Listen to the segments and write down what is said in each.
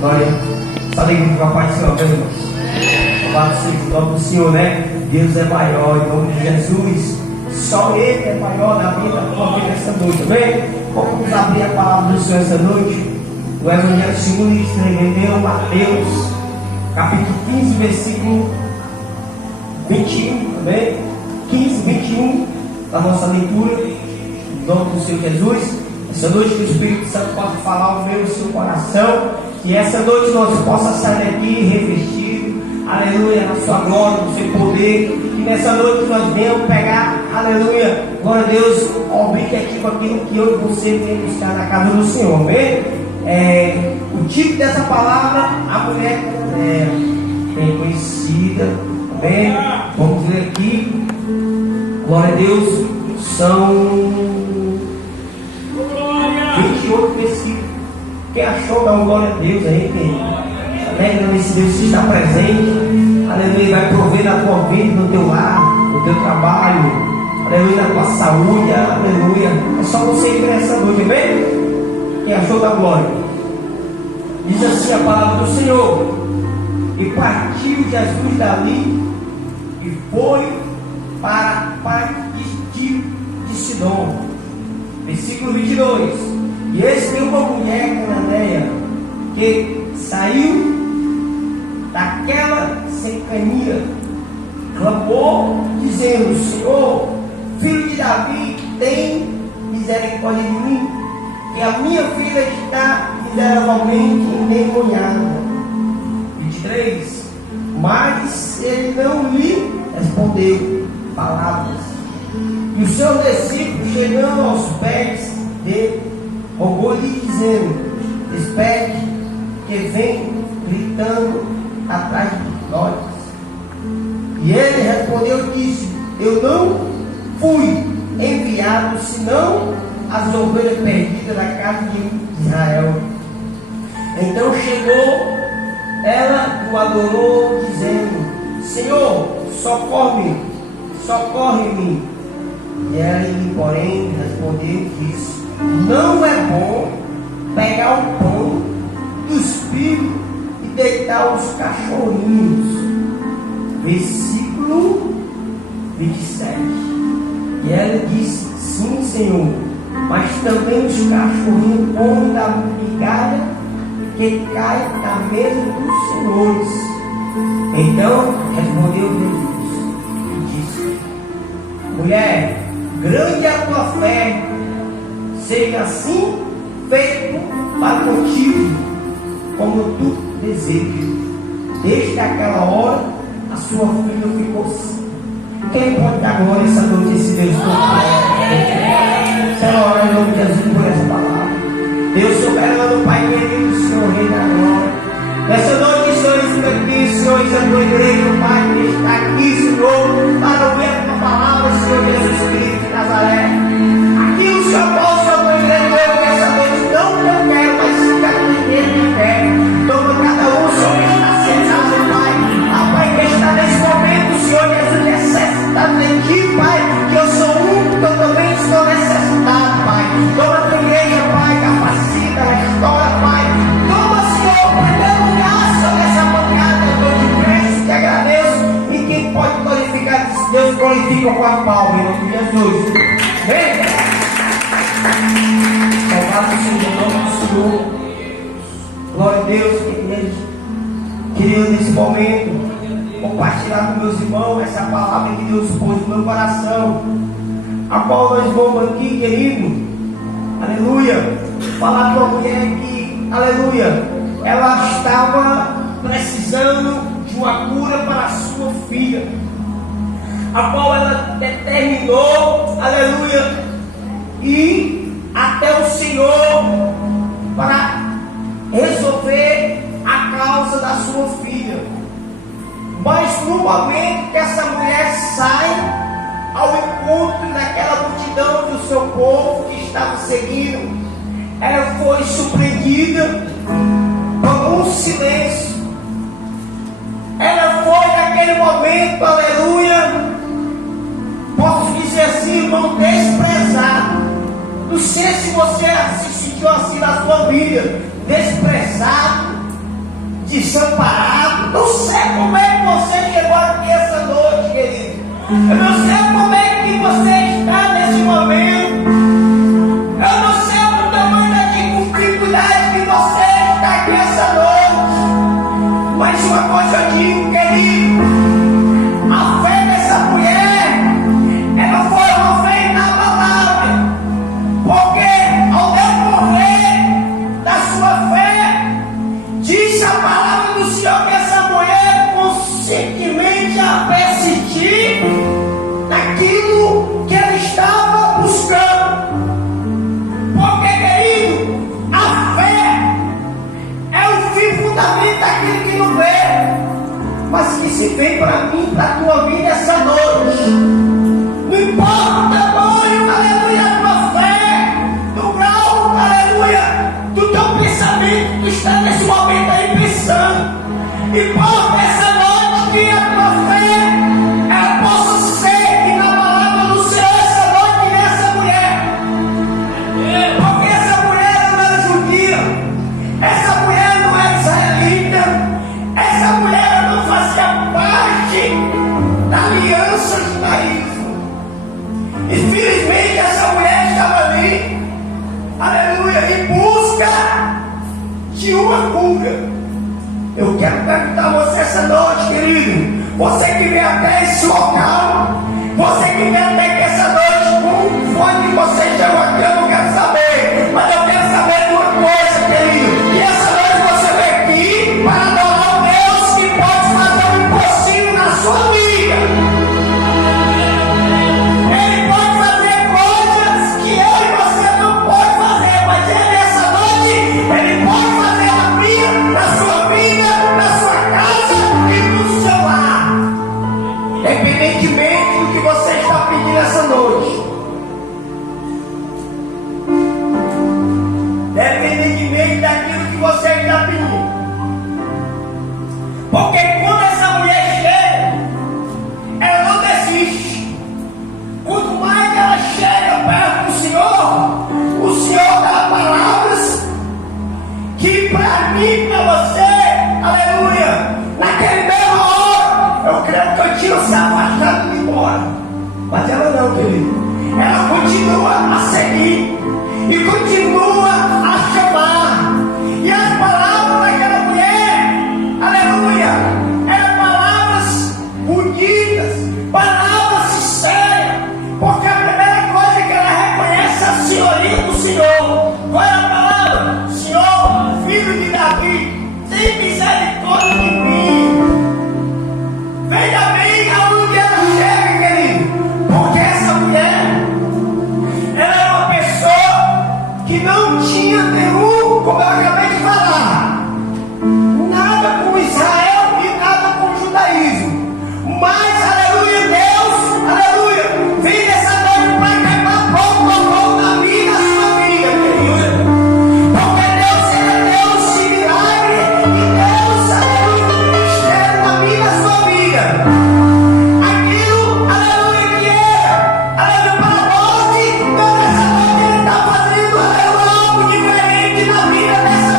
Glória. Só alegria que o Papai do Senhor, meus irmãos. Louvado seja o nome do Senhor, né? Deus é maior, em nome de Jesus. Só Ele é maior na vida da tua vida essa noite, amém? Vamos abrir a palavra do Senhor essa noite. O Evangelho segundo escreveu Mateus, capítulo 15, versículo 21, amém? 15, 21, da nossa leitura, em nome do Senhor Jesus. Essa noite que o Espírito Santo possa falar o meu e o seu coração, que essa noite nós possamos sair daqui revestido, aleluia, na sua glória, no seu poder, que nessa noite nós venhamos pegar, aleluia, glória a Deus, objetivo aquilo que eu e você vem buscar na casa do Senhor, amém? O tipo dessa palavra, a mulher bem conhecida, amém? Vamos ler aqui, glória a Deus, são 28 versículos. Quem achou, dá uma glória a Deus aí, quem alegra nesse Deus que está presente, aleluia, vai prover na tua vida, no teu lar, no teu trabalho, aleluia, na tua saúde, aleluia. É só você ir nessa noite, amém? Quem achou, dá glória. Diz assim a palavra do Senhor: e partiu Jesus dali e foi para de Sidom. Versículo 22. E eis que uma mulher cananeia que saiu daquela cercania clamou, dizendo: Senhor, filho de Davi, tem misericórdia de mim, que a minha filha está miseravelmente endemoniada. 23. Mas ele não lhe respondeu palavras. E os seus discípulos, chegando aos pés dele, rogou-lhe, dizendo: despede, que vem gritando atrás de nós. E ele respondeu e disse: eu não fui enviado senão as ovelhas perdidas da casa de Israel. Então chegou ela, o adorou, dizendo: Senhor, socorre-me, socorre-me. E ele, porém, respondeu e disse: não é bom pegar o pão dos filhos e deitar os cachorrinhos. Versículo 27. E ela disse: sim, Senhor, mas também os cachorrinhos comem da migalha que cai da mesa dos senhores. Então respondeu Jesus e disse: mulher, grande é a tua fé, seja assim feito para contigo, como tu desejas. Desde aquela hora, a sua filha ficou assim. Quem pode dar glória essa noite, esse Deus todo? Senhor, ora em nome de Jesus por essa palavra. Deus soberano, Pai querido, Senhor, Rei da glória. Nessa noite, Senhor, está aqui, Senhor, essa tua igreja, Pai, que está aqui, Senhor, para ouvir a tua palavra, Senhor Jesus Cristo de Nazaré. Aqui o Senhor possa, a tua igreja, eu essa noite, não que eu quero, mas ficar com dinheiro de fé. Toma cada um, Senhor, que está sentado, Pai. Pai, que está nesse momento, Senhor Jesus, necessitado de ti, Pai, que eu sou que eu também estou necessitado, Pai. Toma a tua igreja, Pai, capacita, restaura, Pai. Toma, Senhor, em primeiro lugar, sobre essa bancada, eu dou de preço, te agradeço. E quem pode glorificar, Deus glorifica com a palma, em nome de Jesus. Vem! Salvado seja o nome do Senhor. Glória a Deus, querido, nesse momento, compartilhar com meus irmãos essa palavra que Deus pôs no meu coração, a qual nós vamos aqui, querido, aleluia, falar com a mulher que, aleluia, ela estava precisando de uma cura para a sua filha, a qual ela determinou, aleluia, e até o Senhor para resolver a causa da sua filha. Mas no momento que essa mulher sai ao encontro daquela multidão do seu povo que estava seguindo, ela foi surpreendida por um silêncio. Ela foi naquele momento, aleluia, posso dizer assim, irmão, desprezado. Não sei se você se sentiu assim na sua vida, desprezado, desamparado. Não sei como é que você chegou aqui essa noite, querido. Eu não sei como é que você está nesse momento. Eu não sei o tamanho da dificuldade que você está aqui essa noite. Mas uma coisa eu digo, querido: a fé dessa mulher, ela foi uma fé inabalável. Porque ao decorrer da sua fé, diz a palavra do Senhor que essa mulher conscientemente a persistir naquilo que ela estava buscando. Porque, querido, a fé é o fim fundamento daquilo que não vê, mas que se vem para mim, para a tua vida essa noite. Não importa o tamanho, aleluia, da tua fé, do grau, aleluia, do teu pensamento, tu está nesse momento aí pensando. Importa essa noite que a tua fé, ela possa ser inabalável no Senhor essa noite nessa mulher. Porque essa mulher não era judia, essa mulher não era israelita, essa mulher não fazia parte da aliança judaísmo. Infelizmente essa mulher estava ali, aleluia, em busca de uma cura. Eu quero perguntar a você essa noite, querido, você que vem até esse local, você que vem até aqui essa noite, como foi que você chegou aqui? Eu não quero saber, mas eu quero saber de uma coisa, querido. E essa noite você vem aqui para adorar o Deus que pode fazer o impossível na sua vida. Ele pode fazer coisas que eu e você não pode fazer, mas ele essa noite, ele pode fazer na minha, na sua vida, na sua casa e no seu lar. Independentemente do que você está pedindo essa noite. Independentemente daquilo que você está pedindo. Porque quando essa mulher chega, ela não desiste. Quanto mais ela chega perto do Senhor dá palavras que para mim e para você, aleluia, naquele mesmo hora, eu creio que eu tinha se afastado de embora. Mas ela não, querido. Ela continua a seguir e continua a chamar. E as palavras daquela mulher, aleluia, eram palavras bonitas, palavras sinceras. Porque a primeira coisa que ela reconhece é a senhoria do Senhor. Qual é a palavra? Senhor, filho de Davi, tem misericórdia de mim. Venha a mim aonde ela chega, querido. Porque essa mulher, ela era uma pessoa que não tinha nenhum, como eu acabei de falar, nada com Israel e nada com o judaísmo. Mas, aleluia, Deus, aleluia, vem nessa noite para queimar pouco a pouco na minha e na sua vida, querido. Porque Deus é Deus de milagre e Deus, aleluia, do ministério na minha e na sua vida. Aquilo, aleluia, que era, aleluia, para a morte, Deus nessa noite Ele está fazendo, aleluia, algo diferente na vida dessa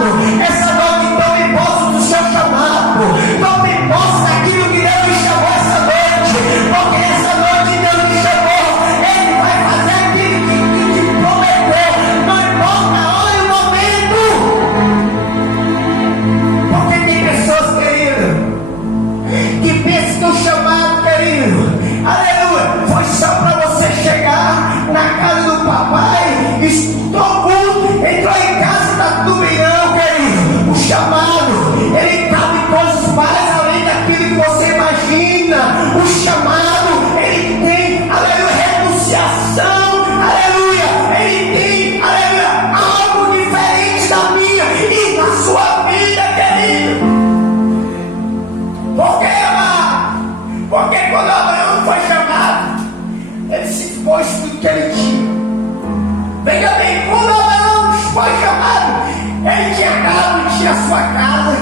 chamado. Essa noite tome posse do seu chamado. Tome posse daquilo que Deus me chamou essa noite. Porque essa noite Deus me chamou. Ele vai fazer aquilo que te prometeu. Não importa a hora e o momento. Porque tem pessoas, querido, que pensam que o chamado, querido, aleluia, foi só para você chegar na casa do papai, escutou o culto, entrou em casa e está tudo bem. Não, querido, o chamado, ele cabe coisas mais além daquilo que você imagina. O chamado, ele tem, aleluia, renunciação, aleluia, ele tem, aleluia, algo diferente da minha e na sua vida, querido. Por quê, amado? Porque quando Abraão foi chamado, ele se expôs tudo que ele tinha. Veja bem, quando Abraão foi chamado, ele tinha casa, ele tinha sua casa.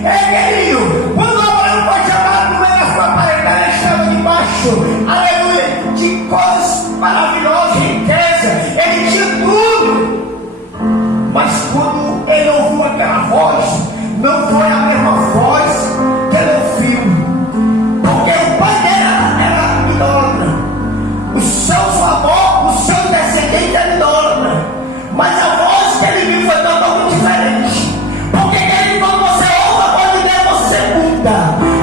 Querido, quando Abraão foi chamado, não era sua parede, ele estava debaixo, aleluia, de coisas maravilhosas, riqueza, ele tinha tudo. Mas quando ele ouviu aquela voz, não foi a mesma voz que ele ouviu. Porque o pai dela era idólatra. Os seus avós, os seus descendentes eram idólatras. Mas a voz que ele viu foi totalmente diferente. Porque querido, quando você ouve a voz de Deus, você muda.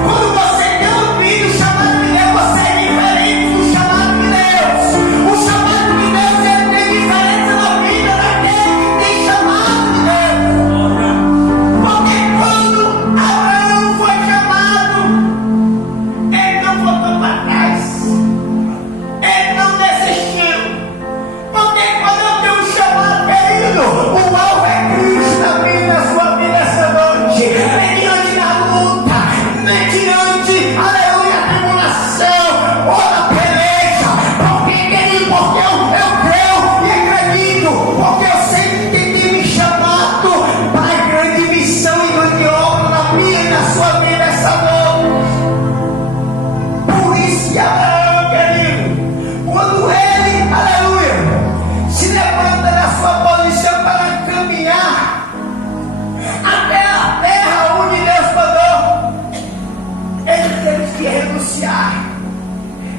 Quando você tem ouvido o chamado de Deus, você é diferente do chamado de Deus. O chamado de Deus, ele tem diferença na vida daquele que tem chamado de Deus. Porque quando Abraão foi chamado, ele não voltou para trás. Ele não desistiu. Porque quando eu tenho um chamado, querido, o alvo é Cristo na minha e na sua vida essa noite. Mediante da luta, mediante, aleluia, a tribulação ou da peleja. Porque, querido, porque eu creio e acredito. Porque eu sei que tem me chamado para a grande missão e grande obra na minha e na sua vida essa noite. Por isso que Abraão, querido, quando ele, aleluia, se levanta da sua posição para caminhar até a terra onde Deus mandou, ele teve que renunciar.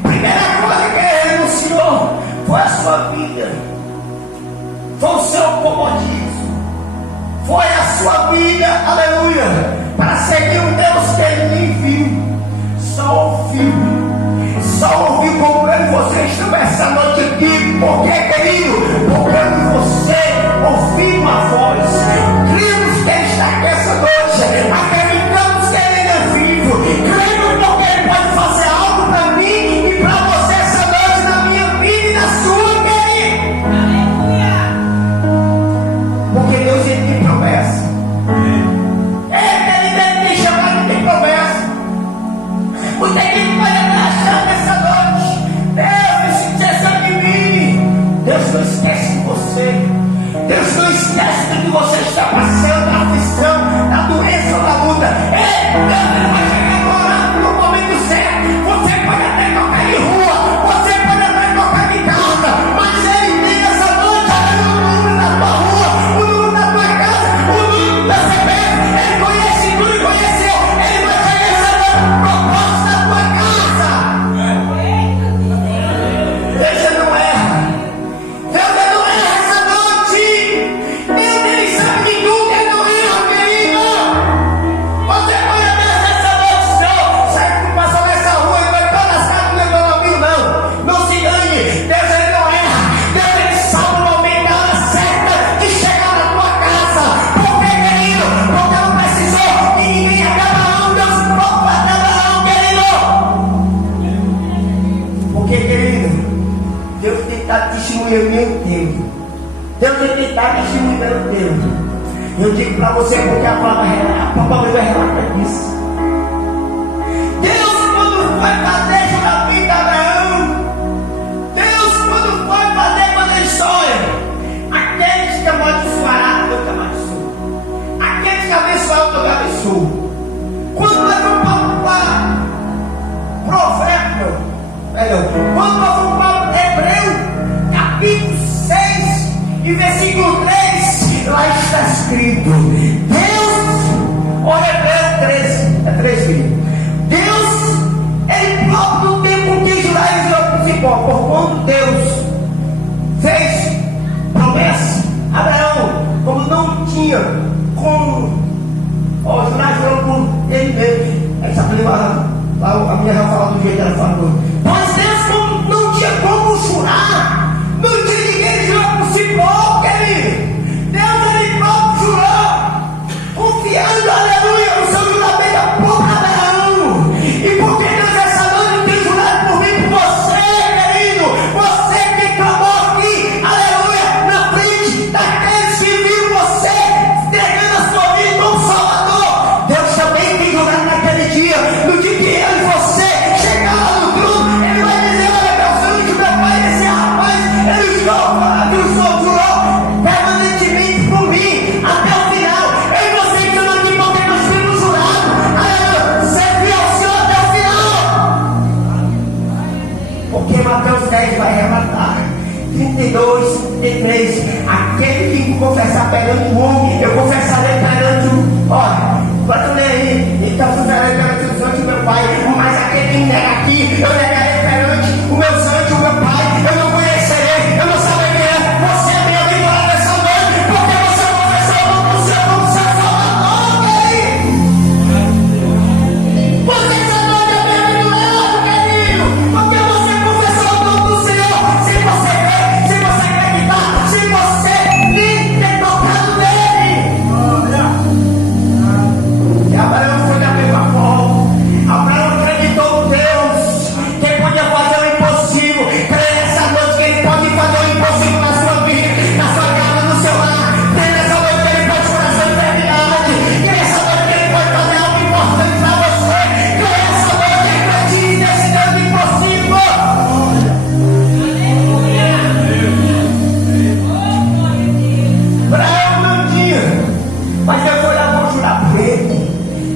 Primeira coisa que ele renunciou foi a sua vida, foi o seu comodismo, foi a sua vida, aleluia, para seguir um Deus que ele nem viu, só ouviu como eu e você estamos essa noite aqui. Por quê, querido? Porque eu e você ouvimos a voz, cremos que ele está aqui essa noite, acreditamos que ele ainda é vivo, cremos porque ele pode fazer algo para mim e para você essa noite, na minha vida e na sua, querido. Porque Deus, ele tem promessa. Ele tem chamado e tem promessa. Muita gente pode estar achando essa noite, Deus se esqueceu de mim. Deus não esquece de você. Deus não esquece do que você está passando, da aflição, da doença ou da luta. Deus não vai chegar agora no momento certo. Você pode até tocar de rua, você pode até tocar de casa, mas ele tem essa noite o número da tua rua, o número da tua casa, o número da CPF. Ele conhece tudo e conheceu. Ele vai chegar essa noite proposta da tua casa. Deus não erra. Deus não erra essa noite. Deus, ele sabe de tudo, ele não erra, querido. Você pode até essa noite, não. Sai que passou nessa rua e vai estar lascado, não levou amigo, não. Não se engane. Deus, ele não erra. Deus, ele sabe o momento, a hora certa de chegar na tua casa. Por quê, querido? Porque não precisou que ninguém acabarão. Deus próprio acabarão, querido. Porque, querido, Deus tem dado testemunho meu tempo. Deus tem dado testemunho meu tempo. Eu digo para você porque a palavra relata disso. Deus, quando foi fazer juramento de Abraão, Deus, quando foi fazer quando ele sonha, aqueles que amaldiçoará, eu te amaldiçoo. Aqueles que abençoarão, eu te abençoo. Quando nós vamos para provérbio, quando nós vamos para Hebreu, capítulo 6 e versículo 3, lá está escrito: Deus, olha Hebreus 13, filho. Deus, Ele próprio no tempo que Israel virou principal, por quando Deus fez promessa a Abraão, como não tinha como jurar por ele mesmo. Aí sabe lá a minha já fala do jeito que ela falou. Pois Deus não tinha como jurar, não tinha ninguém que jurou por si próprio, querido. Deus ele próprio jurou, confiando, aleluia, no seu juramento a própria Abraão. E porque Deus essa noite tem jurado por mim, por você, querido, você que clamou aqui, aleluia, na frente daqueles que viram você entregando a sua vida como Salvador, Deus também tem jurado naquele dia, no dia que eu e você chegar lá no trono, Ele vai dizer: olha, meu filho, meu pai, esse rapaz, ele jurou permanentemente por mim até o final. Eu e você que estamos aqui porque nós fomos jurados, ser fiel ao Senhor até o final. Porque Mateus 10 vai arrematar. 32, 33. Aquele que me confessar perante o homem, eu confessarei perante o. Olha, quando lê aí, então confessarei perante os anjos do meu Pai. Mas aquele que me nega aqui, eu negarei perante o meu anjo, o meu Pai. Eu não conhecerei, eu não saberei quem é. Você é bem-aventurado nessa noite, porque você confessou o nome do Senhor como seu Salvador, querido. Você essa noite é bem-aventurado, querido, porque você confessou o nome do Senhor. Se você crê, se você acreditar, se você ter tocado nele. E Abraão foi da mesma forma. Abraão acreditou em Deus, que podia fazer o impossível. Crê nessa noite que Ele pode fazer o impossível na sua vida, na sua casa, no seu lar. Crê nessa noite que Ele pode curar sua enfermidade. Crê nessa noite que Ele pode fazer algo importante para você. Crê nessa noite que acredite nesse Deus impossível. Abraão não tinha, mas eu vou lá, vou jurar por ele.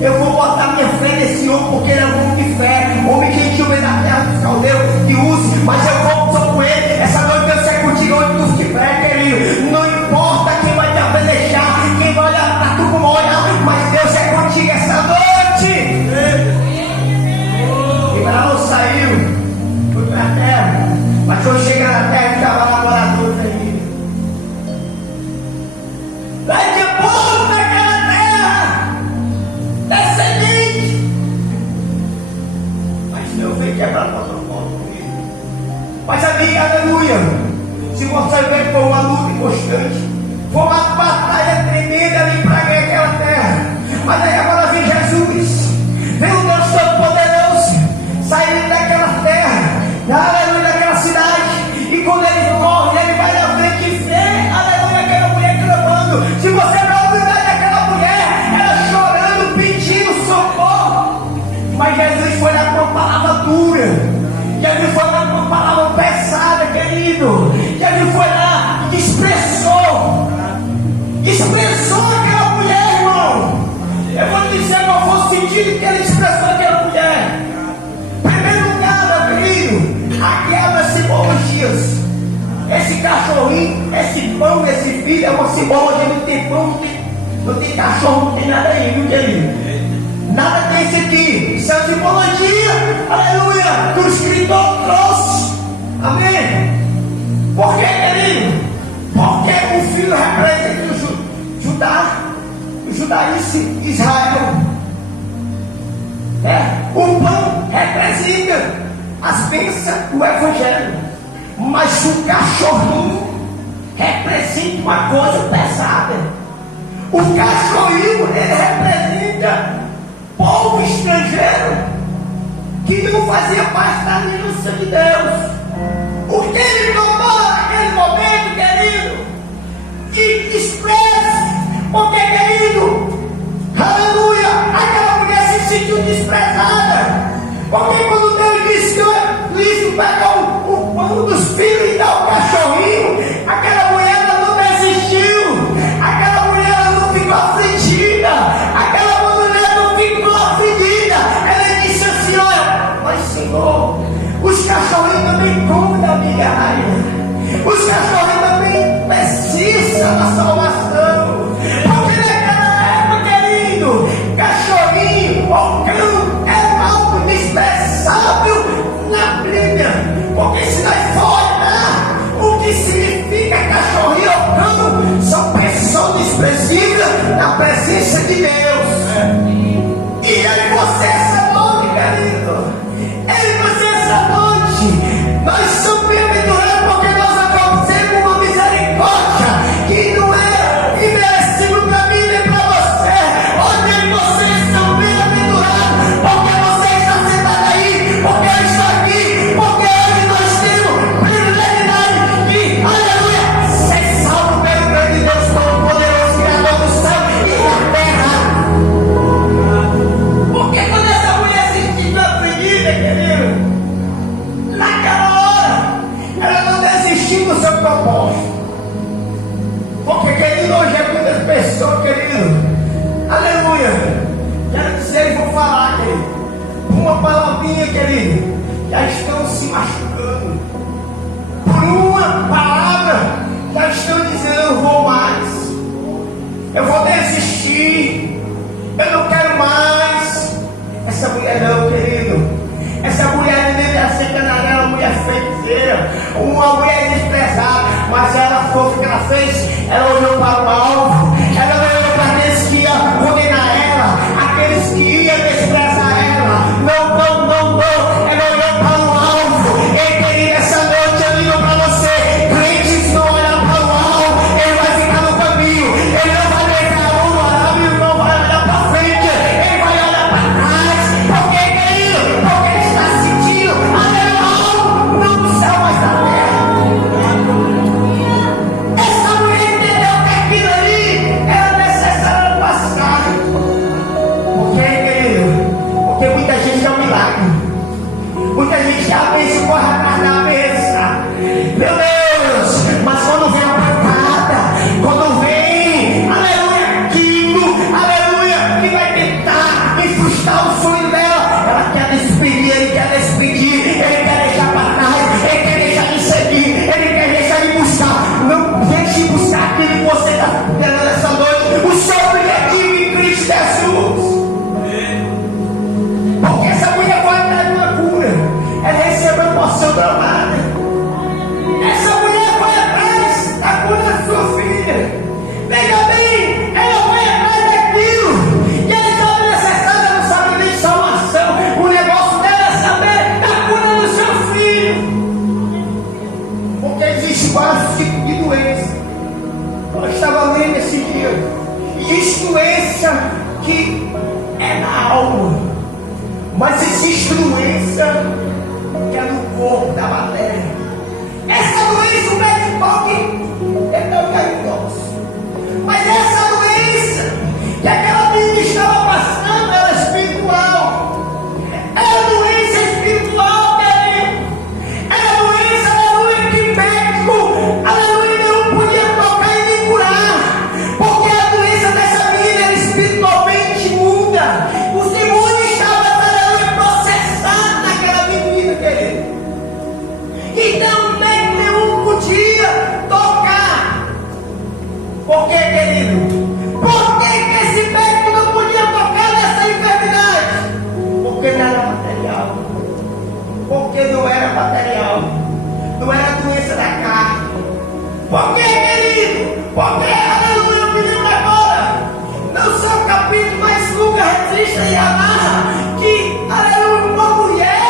Eu vou botar minha fé nesse homem, porque ele é um homem de fé, homem gentil vem da terra dos caldeus, que use, mas eu vou só com ele. Essa noite Deus é contigo onde tu estiver, querido. Não importa quem vai te apedrejar, quem vai olhar para tu como olha, mas Deus é contigo essa noite. E Abraão saiu, foi para a terra, mas quando chega na terra, estava lá morador aí. Vai de povo naquela terra, descendente. Mas Deus veio quebrar o protocolo comigo. Mas amiga, aleluia, se você ver foi uma luta constante, foi uma batalha tremenda ali para ganhar aquela terra. Mas aí agora vem Jesus, vem o Deus Todo-Poderoso, saindo daquela terra, aleluia, daquela cidade. E quando ele corre, ele vai na frente e vê, aleluia, aquela mulher clamando. Se você vê a humildade daquela mulher, ela chorando, pedindo socorro. Mas Jesus foi lá com uma palavra dura. Jesus foi lá com uma palavra pesada, querido. Jesus foi lá e expressou aquela mulher, irmão. Eu vou dizer qual foi o sentido que ele expressou aquela mulher. Primeiro lugar, meu querido, aquelas simbologias. Esse cachorrinho, esse pão, esse filho é uma simbologia. Não tem pão, não tem cachorro, não tem nada aí, viu, querido? Nada tem isso aqui. Isso é simbologia, aleluia, que o escritor trouxe. Amém? Por que, querido? Porque o filho representa o judaísmo, Israel. O pão representa as bênçãos do Evangelho. Mas o cachorrinho representa uma coisa pesada. O cachorrinho, ele representa povo estrangeiro que não fazia parte da aliança de Deus. O que ele tomou naquele momento, querido, e expressa, porque, querido, aleluia, aquela mulher se sentiu desprezada. Porque quando Deus disse que Cristo pegou o pão dos filhos e dá o cachorrinho, aquela mulher não desistiu, aquela mulher não ficou afligida, aquela mulher não ficou afligida. Ela disse assim: olha, mas Senhor, os cachorrinhos também comem da migalha, os cachorrinhos também precisam da salvação, porque de Deus. E aí você essa noite, querido, ele você essa noite, nós somos bem-aventurados porque nós acontecemos uma misericórdia que não é imerecido para mim nem para você. Onde vocês são bem-aventurados porque você está sentado aí, porque eu estou aqui, porque hoje nós temos privilegiedade de, aleluia, ser salvo pelo grande Deus Todo-Poderoso, Criador do céu e da terra. Porque quando essa mulher se sentiu afligida, querido, naquela hora, ela não desistiu do seu propósito. Porque, querido, hoje é muitas pessoas, querido, aleluia, quero dizer, vou falar, querido, uma palavrinha, querido, já estão se machucando. Por uma palavra, já estão dizendo, eu não vou mais, eu vou desistir, eu não quero mais. Essa mulher não, querido, essa mulher não devia ser canarela, uma mulher feiticeira, uma mulher desprezada, mas ela foi o que ela fez, ela olhou para o alvo, ela olhou para aqueles que iam condenar ela, aqueles que iam desprezar ela, não, ela olhou para o alvo. Ei, querido, essa noite eu digo para você, crentes não olham para o alvo, ele vai ficar no caminho, ele não vai deixar um orar, meu irmão vai olhar para frente, ele vai olhar para trás, porque, querido, porque ele está sentindo, aleluia, não do céu, mas da terra. Essa mulher entendeu que aquilo ali era necessário passar. Por quê, querido? Porque muita gente é um milagre. Muita gente que a bênção corre atrás da bênção. Meu Deus! Mas quando vem a pancada, quando vem, aleluia, aquilo, aleluia, que vai tentar frustrar o sonho dela, ela quer despedir, ele quer despedir, ele quer deixar para trás, ele quer deixar de seguir, ele quer deixar de buscar. Não deixe de buscar aquilo que você está tendo nessa noite, o seu objetivo em Cristo Jesus. Porque essa mulher vai atrás de uma cura, ela recebeu uma porção tramada. Essa mulher vai atrás da cura da sua filha. Veja bem, ela vai atrás daquilo que ela estava necessitada, ela não sabe nem de salvação. O negócio dela é saber da cura do seu filho. Porque existe vários tipos de doença. Eu estava lendo esse dia. Existe doença que é na alma, mas existe doença que é no corpo da matéria. Essa doença, o médico que é não diagnóstico. Mas essa doença que aquela menina estava passando era espiritual. Era doença espiritual, querido. Era doença, aleluia, que médico, aleluia, não podia tocar e nem curar. Porque a doença dessa menina era espiritualmente imunda. Os demônios estavam, aleluia, processados naquela menina, querido. Então, médico nenhum podia tocar. Por que, querido? Por que esse médico não podia tocar nessa enfermidade? Porque não era material. Porque não era material. Não era doença da carne. Por que, querido? Porque, aleluia, eu me lembro agora. Não só o capítulo, mas Lucas registra e amarra que, aleluia, uma mulher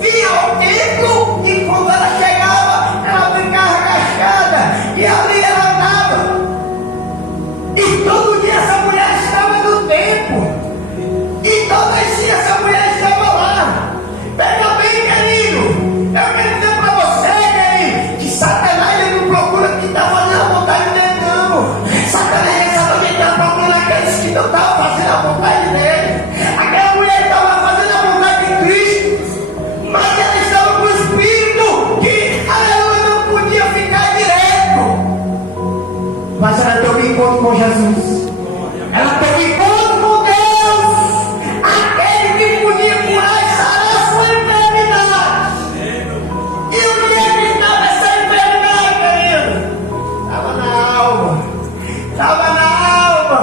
vinha ao templo e quando ela chegava, ela ficava agachada e ali ela andava. E todo dia essa mulher estava no templo. E todos os dias essa mulher estava lá. Pega bem, querido. Eu quero dizer para você, querido, que Satanás ele não procura quem está fazendo a vontade dele, não. Satanás exatamente está procurando aqueles que não estavam fazendo a vontade dele. Aquela mulher estava fazendo a vontade de Cristo, mas ela estava com o espírito que, aleluia, não podia ficar direito. Mas ela teve um encontro com Jesus. Ela teve um encontro com Deus, aquele que podia curar e sarar a sua enfermidade. E o que é que estava essa enfermidade, querido? Estava na alma. Estava na alma.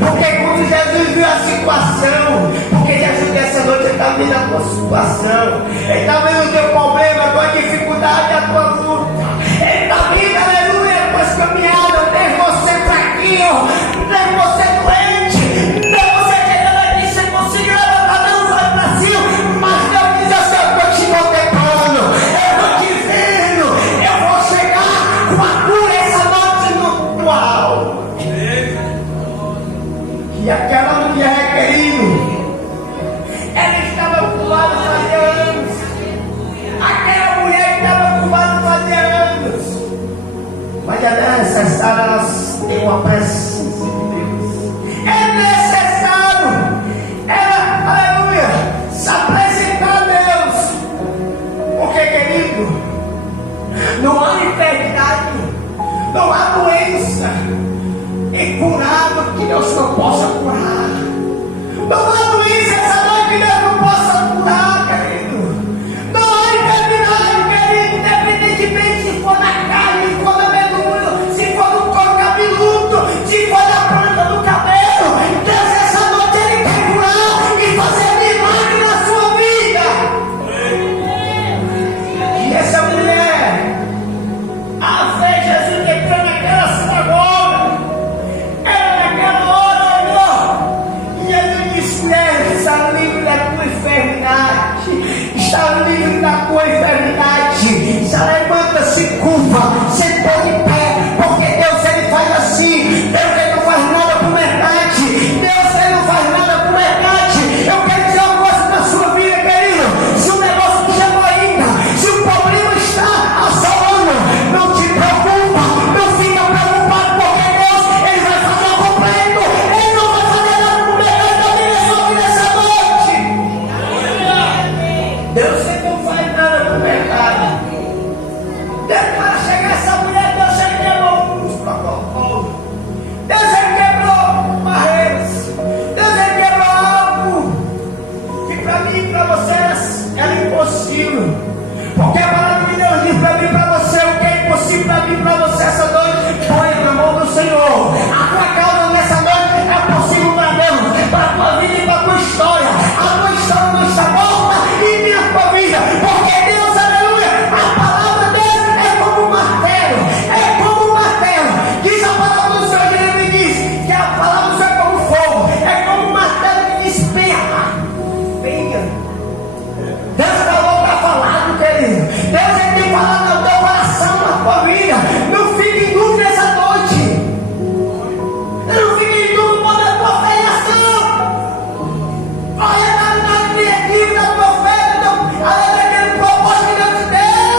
Porque quando Jesus viu a situação, porque Jesus dessa noite ele está vendo a tua situação, ele está vendo o teu problema, a tua dificuldade, a tua luta. Ele está vendo, aleluia, as tuas caminhadas, desde você fraquinho, desde você doente. E aquela mulher, querido, ela estava curvada fazia anos. Aquela mulher estava curvada fazia anos. Mas é necessário elas terem uma presença de Deus. É necessário ela, aleluia, se apresentar a Deus. Porque, querido, não há enfermidade, não há doença incurado que Deus não possa curar. Não há doença essa noite que Deus não possa curar, querido. Não há enfermidade, querido, independentemente se for na carne, se for na medula, se for no couro cabeludo, se for na planta do cabelo. Deus essa noite Ele quer curar e fazer milagre na sua vida. E essa mulher, a fé Jesus entrou naquela sinagoga, era naquela hora, olhou, e Ele disse: mulher, está livre da tua enfermidade, está livre da tua enfermidade, se levanta, se curva, se põe em pé, porque Deus Ele faz assim. Deus Ele não faz nada por metade, Deus Ele não faz nada por metade. Eu quero dizer uma coisa na sua vida, querido: se o negócio não chegou ainda, se o problema está assolando, não te preocupa, não fica preocupado, porque Deus Ele vai fazer o completo. Ele não vai fazer nada por metade também na sua vida essa noite. Deus Ele não faz nada por metade. Para chegar essa mulher, Deus Ele quebrou os protocolos, Deus Ele quebrou barreiras, Deus Ele quebrou algo que para mim e para você era impossível. Porque a palavra de Deus diz para mim e para você: o que é impossível para mim e para você essa noite, põe na mão do Senhor. A tua causa nessa noite é possível para Deus, para a tua vida e para a tua história. A tua história não está morta e nem a tua vida, porque Deus, aleluia, a palavra dele é como um martelo, é como um martelo. Diz a palavra do Senhor, Ele me diz que a palavra do Senhor é como fogo, é como um martelo que despenha. Venha. Deus falou, está falado, querido. Deus Ele tem falado no teu coração, na tua vida. Não fique em dúvida essa noite. Não fique em dúvida do poder da tua fé e ação. Olha na diretiva da tua fé, daquele propósito que Deus te deu.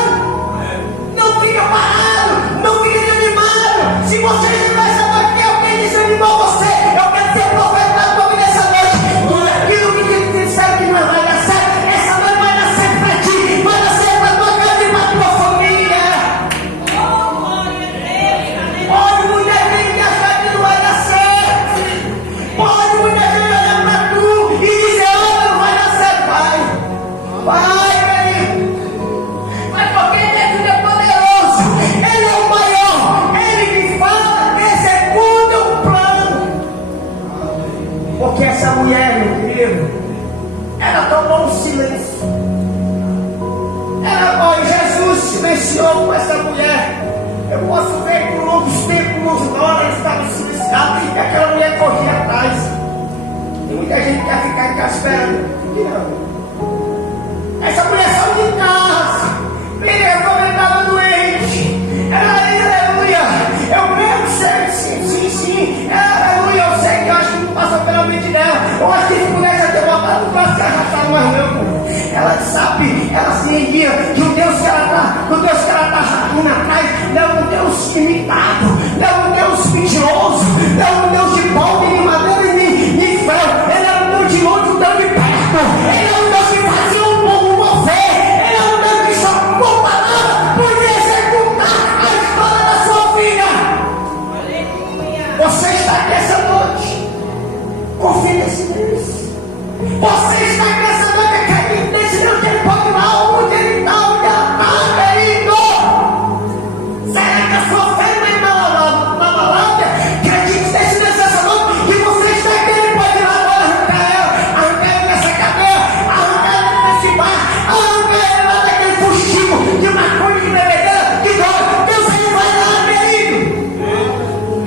Não fica parado, não fica desanimado. Se você estiver essa noite, tem alguém desanimou você, eu quero ser profeta da tua vida essa noite. Tudo aquilo que te disseram que não vai dar certo, essa noite vai dar certo para ti, vai dar certo para tua casa e para tua família. Pode muita gente achar que não vai dar certo, pode muita gente olhar para tu e dizer: olha, não vai dar certo. Vai, querido. Mas porque Deus é poderoso, Ele é o maior, Ele que fala, executa o plano. Porque essa mulher, meu querido, ela tomou um silêncio. Jesus silenciou com essa mulher. Eu posso ver que por longos tempos, longos horas, estava silenciado e aquela mulher corria atrás. Tem muita gente que quer ficar em casa esperando. Que não. Essa mulher saiu de casa. Filha, eu estava doente. Aleluia. Eu mesmo sei, sim. Aleluia. Eu sei que eu acho que não passou pela mente dela. Eu acho que se pudesse ter botado no braço e arrastado mais não. Ela sabe, ela se erguia que o Deus que ela está indo atrás não é um Deus imitado, não é um Deus mentiroso, não é um Deus de pau, de madeira e de ferro. Ele é um Deus de longe, um Deus de perto. Ele é um Deus que fazia um povo mover. Ele é um Deus que só com palavra podia executar a história da sua vida. Você está aqui essa noite, confie nesse Deus. Você está aqui essa noite, acredite nesse Deus que Ele pode lá onde Ele está, onde ela está, querido. Será que a sua fé não é inabalável? Acredite nesse Deus essa noite, que você está aqui, Ele pode ir lá agora arrancar ela dessa cadeia, arrancar ela desse bar, arrancar ela lá daquele fuxico de maconha, de bebedeira, de droga. Deus Ele vai lá, querido.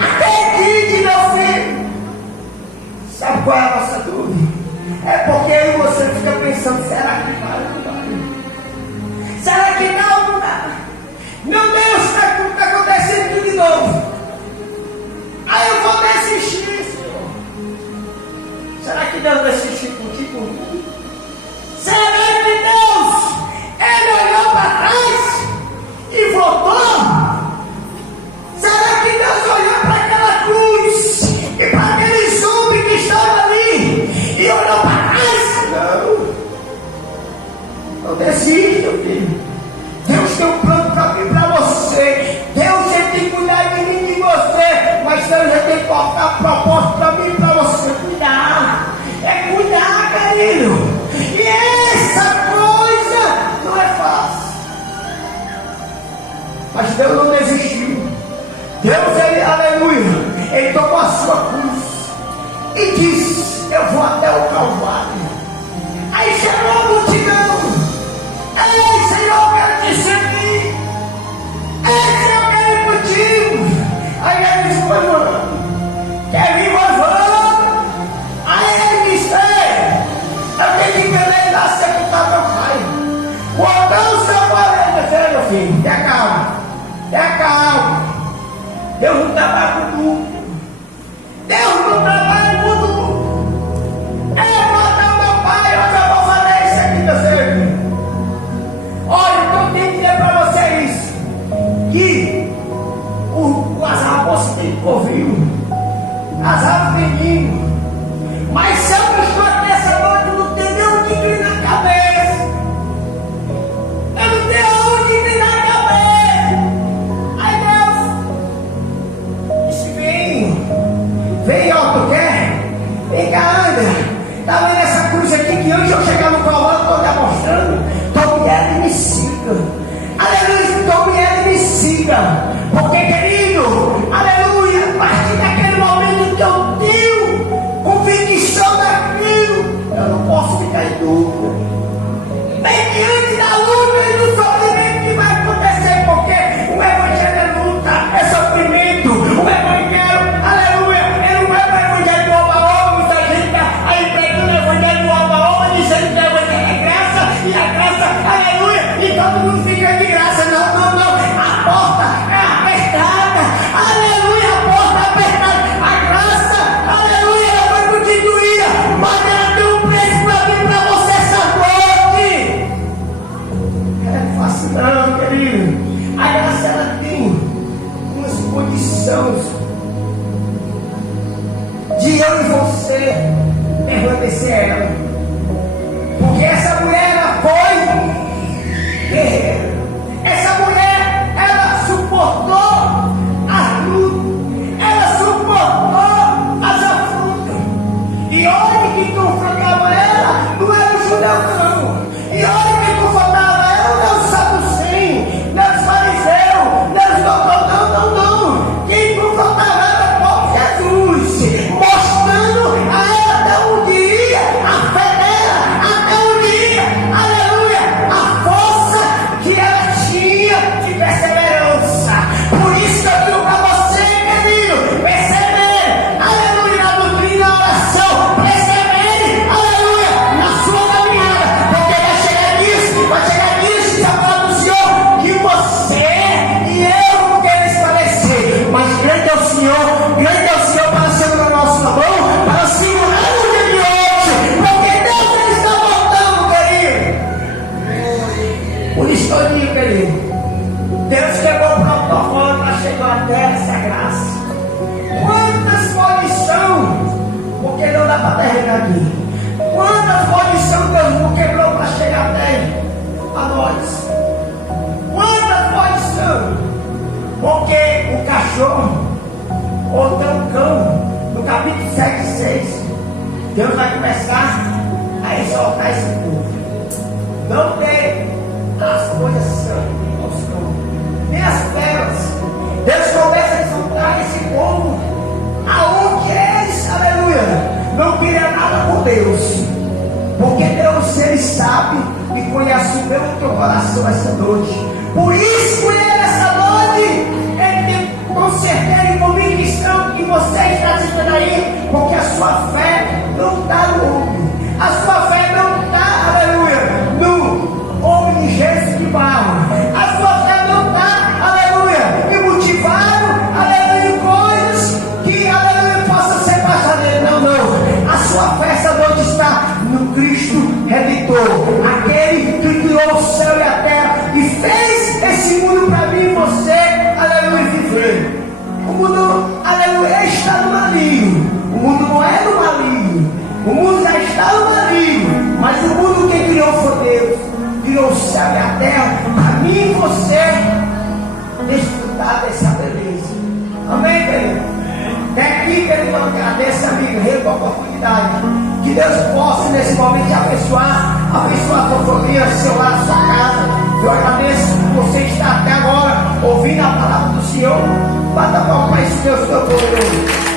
Acredite, meu filho. Sabe qual é a nossa dúvida? É porque aí você fica pensando: será que vai ou não vai? Será que dá ou não dá? Meu Deus, está acontecendo tudo de novo. Aí eu vou desistir, Senhor. Será que Deus vai se discutir comigo? Será que Deus, Ele olhou para trás e voltou? Será que Deus olhou para aquela cruz e para aquele homem que estava ali e olhou para trás? Não. Não desiste, meu filho. Deus tem um plano para mim, para você. Deus tem que cuidar de mim, de você. Mas Deus já tem que colocar propósito para mim, para você cuidar. É cuidar, querido. E essa coisa não é fácil. Mas Deus não desistiu. Deus, Ele, aleluia, Ele tomou a sua cruz e disse: eu vou até o Calvário. Aí chegou a multidão. Ei, Senhor, eu quero te seguir. Ei, Senhor, eu quero ir contigo. Aí ele disse: pois vamos. Quer vir, pois vamos. Aí ele disse: ei, eu tenho que ir lá sepultar meu pai. Quando o seu pai disse: meu filho, tenha calma. Tenha calma. Deus não trabalha com tudo. Deus não trabalha com tudo. Eu vou até o meu pai, hoje eu vou fazer isso aqui, meu filho. Olha, então eu tenho que dizer para vocês que as árvores têm ouvido, as árvores têm ninho, mas se eu não estou aqui essa noite, não tem nem onde inclinar a cabeça. Eu não tenho onde inclinar a cabeça. Aí Deus disse: vem, ó, tu quer? Vem cá, anda. Tá vendo essa cruz aqui que antes de eu chegar no Calvário, estou demonstrando? Tome ela e me siga. Aleluia, tome ela e me siga. Porque, querido, aleluia, a partir daquele momento que eu tenho convicção daquilo, eu não posso ficar em dúvida. Bem diante da luta e do sofrimento que vai acontecer, porque o Evangelho é luta, é sofrimento. O Evangelho, aleluia, ele não é o Evangelho do oba-oba. Muita gente está aí pregando o Evangelho do oba-oba, dizendo que o Evangelho é graça, e a graça, aleluia, e todo mundo fica de graça. Não, não, não. A porta é apertada, aleluia, a porta é apertada. A graça, aleluia, ela foi constituída, mas ela tem um preço para mim, para você essa noite. É fácil não, querido. A graça, ela tem umas condições de eu e você permanecer a ela. Porque essa mulher, ela foi guerreira. Essa mulher, ela suportou as lutas, ela suportou as afrontas. E olha que confrontava ela, não era o judeu, não. E olha que confrontava ela, não era o saduceu, não era os fariseus, não era os doutores, não, não, não. Quem confrontava ela era o próprio Jesus, mostrando a ela até onde ia a fé dela, até onde ia, aleluia, a força que ela tinha de perseverança. Por isso que eu digo para você, querido, persevere, aleluia, na doutrina, na oração, persevere, aleluia, na sua caminhada, porque vai chegar nisso, já fala do Senhor, que você e eu não queremos parecer, mas grande é o Senhor para segurar a nossa mão, para segurar o dia de hoje, porque Deus ele está voltando, querido. Por isso que eu digo, querido, Deus quebrou o protocolo para chegar até essa graça. Quantas condições, porque não dá para terminar aqui, quantas condições Deus não quebrou para chegar até a nós. Quantas condições, porque o cachorro, ou então o cão, no capítulo 7:6, Deus vai começar a exaltar esse povo. Não tem as coisas santas aos cães, nem as feras. Deus começa a exaltar esse povo, aonde eles, aleluia, não queriam nada com Deus. Porque Deus, Ele sabe e conhece o meu e o teu coração essa noite. Por isso, por Ele essa noite, Ele tem com certeza e convicção que você está assistindo aí, porque a sua fé não está no homem. A sua fé não está, aleluia, no homem de Jesus de barro. A sua fé não está, aleluia, e motivado, aleluia, em coisas que, aleluia, possam ser passadas. Não, não. A sua fé O mundo já está no maligno, mas o mundo quem criou foi Deus. Criou o céu e a terra, para mim e você desfrutar dessa beleza. Amém, querido? Até aqui, querido, eu agradeço, amigo, rei, pela oportunidade. Que Deus possa nesse momento te abençoar a tua família, seu lar, sua casa. Eu agradeço por você estar até agora ouvindo a palavra do Senhor. Bata palmas para esse Deus teu poderoso.